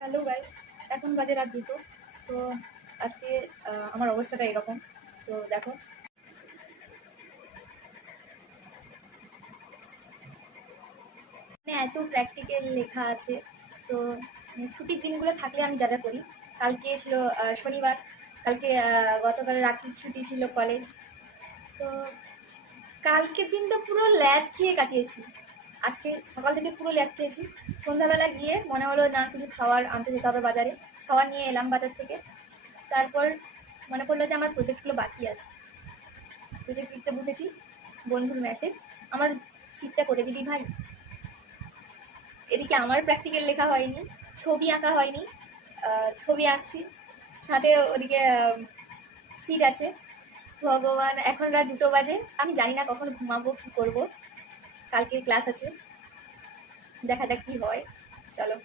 Hello guys, এখন বাজে রাত 2টো। তো আজকে আমার অবস্থাটা এরকম। তো দেখো, মানে এত প্র্যাকটিক্যাল লেখা আছে। তো ছুটির দিনগুলো থাকলে আমি যা যা করি, কালকে ছিল শনিবার, কালকে গতকাল রাত্রির ছুটি ছিল কলেজ। তো কালকের দিনটা পুরো ল্যাদ খেয়ে কাটিয়েছি। আজকে সকাল থেকে পুরো ল্যাদ খেয়েছি। সন্ধ্যাবেলা গিয়ে মনে হলো না, কিছু খাবার আনতে যেতে হবে বাজারে। খাবার নিয়ে এলাম বাজার থেকে। তারপর মনে পড়লো যে আমার প্রজেক্টগুলো বাকি আছে। প্রজেক্ট লিখতে বসেছি, বন্ধুর মেসেজ, আমার সিটটা করে দিবি ভাই। এদিকে আমার প্র্যাকটিক্যাল লেখা হয়নি, ছবি আঁকা হয়নি, ছবি আঁকছি, সাথে ওদিকে সিট আছে। ভগবান, এখন রাত 2টো বাজে, আমি জানি না কখন ঘুমাবো, কি করব। কালকে ক্লাস আছে, দেখা যাক কি হয়। চলো।